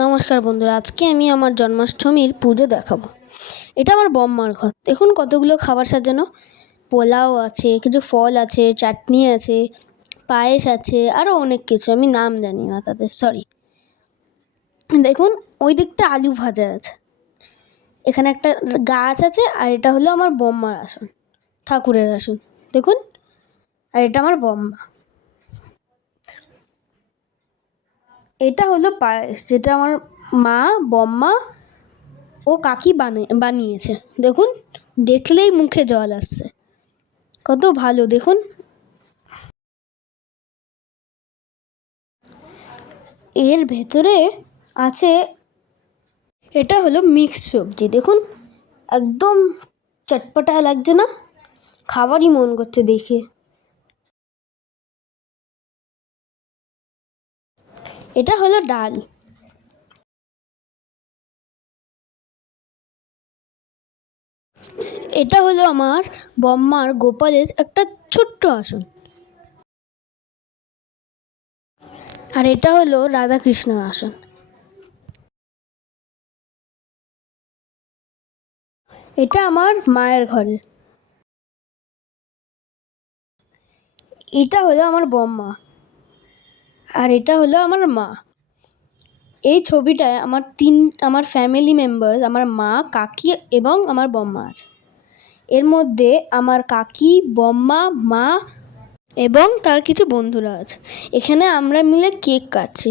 নমস্কার বন্ধুরা, আজকে আমি আমার জন্মাষ্টমীর পুজো দেখাবো। এটা আমার বম্মার ঘর। দেখুন কতগুলো খাবার সাজানো, পোলাও আছে, কিছু ফল আছে, চাটনি আছে, পায়েস আছে, আরও অনেক কিছু, আমি নাম জানি না তাদের, সরি। দেখুন ওই দিকটা আলু ভাজা আছে, এখানে একটা গাছ আছে, আর এটা হলো আমার বম্মার আসন, ঠাকুরের আসন। দেখুন, আর এটা আমার বম্মা। এটা হলো পায়েস, যেটা আমার মা, বম্মা ও কাকি বানিয়েছে। দেখুন, দেখলেই মুখে জল আসছে, কত ভালো দেখুন। এর ভেতরে আছে, এটা হলো মিক্স সবজি। দেখুন একদম চটপটা লাগছে না? খাবারই মন করছে দেখে। এটা হলো ডাল। এটা হলো আমার বম্মার গোপালের একটা ছোট্ট আসন। আর এটা হলো রাধাকৃষ্ণর আসন। এটা আমার মায়ের ঘরে। এটা হলো আমার বম্মা, আর এটা হলো আমার মা। এই ছবিটায় আমার ফ্যামিলি মেম্বার্স, আমার মা, কাকি এবং আমার বম্মা আছে। এর মধ্যে আমার কাকি, বম্মা, মা এবং তার কিছু বন্ধুরা আছে। এখানে আমরা মিলে কেক কাটছি।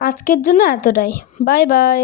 আজকের জন্য এতটাই। Bye bye.